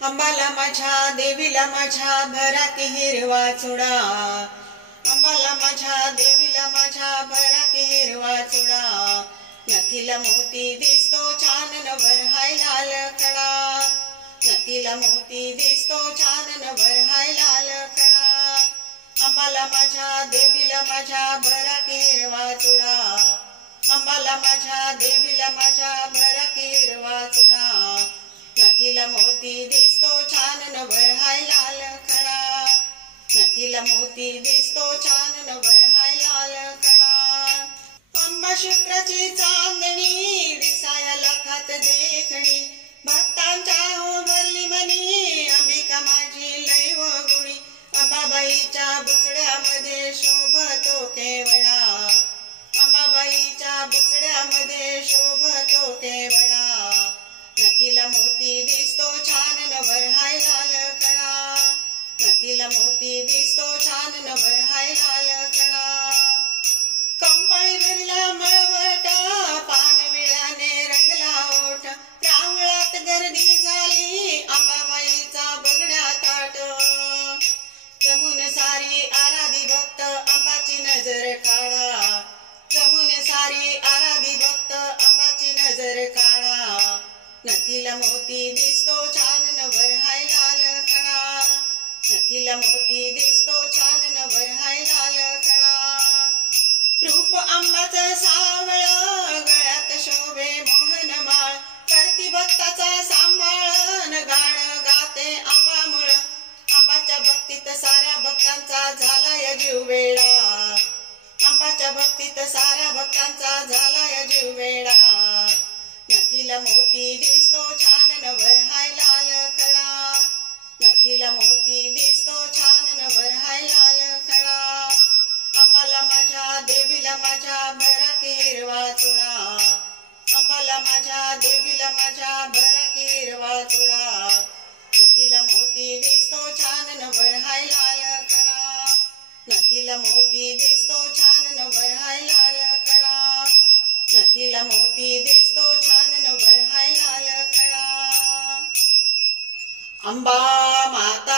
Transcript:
अंबाला माझ्या देवीला माझ्या भराती हिरवा चुडा, अंबाला माझ्या देवीला माझ्या भराती हिरवा चुडा, नथीला मोती दिसतो छान नवर हाय लाल खडा, नथीला मोती दिसतो छान नवर हाय लाल खडा, अंबाला माझ्या देवीला माझ्या भराती हिरवा चुडा, अंबाला माझ्या देवीला माझ्या भराती हिरवा चुडा, नथीला मोती दिसतो छान नवर हाय लाल खडा, नथीला मोती दिसतो छान नवर हाय लाल खडा, अंबा शुक्राची चांदणी दिसाया लखात देखणी, भक्तांच्या ओवरली मनी अंबिका माझी लय व गुणी, अंबाबाईच्या बुचड्यामध्ये शोभतो केवडा, अंबाबाईच्या बुचड्यामध्ये शोभतो केवडा, नथीला मोती दिसतो छान नवर हाय लाल खडा, नथीला मोती दिसतो छान नवर हाय लाल खडा, कंपाळी भरला मळवटा पानविळ्याने रंगला ओठ, रावळात गर्दी झाली अंबाबाईचा बघण्या ताट, जमून सारी आराधी भक्त अंबाची नजर काढा, जमून सारी आराधी भक्त अंबाची नजर काढा, नथीला मोती दिसतो छान नवर हाय लाल खडा, नथीला मोती दिसतो छान नवर हाय लाल खडा, रूप अंबाचं सावळ गळ्यात शोभे मोहन माळ, करती भक्ताचा सांभाळ गाणं गाते अंबामुळ, अंबाच्या भक्तीत साऱ्या भक्तांचा झालाय जीव वेडा, अंबाच्या भक्तीत साऱ्या भक्तांचा झालाय जीव वेडा, नथीला मोती दिसतो छान नवर हाय लाल खडा, नथीला मोती दिसतो छान नवर हाय लाल खडा, अंबाला माझ्या देवीला माझ्या भराती हिरवा चुडा, अंबाला माझ्या देवीला माझ्या भराती हिरवा चुडा, नथीला मोती दिसतो छान नवर हाय लाल खडा, नथीला मोती दिसतो छान नवर हाय लाल खडा, नथीला मोती दिसतो छान नवर हाय लाल खडा, अंबा माता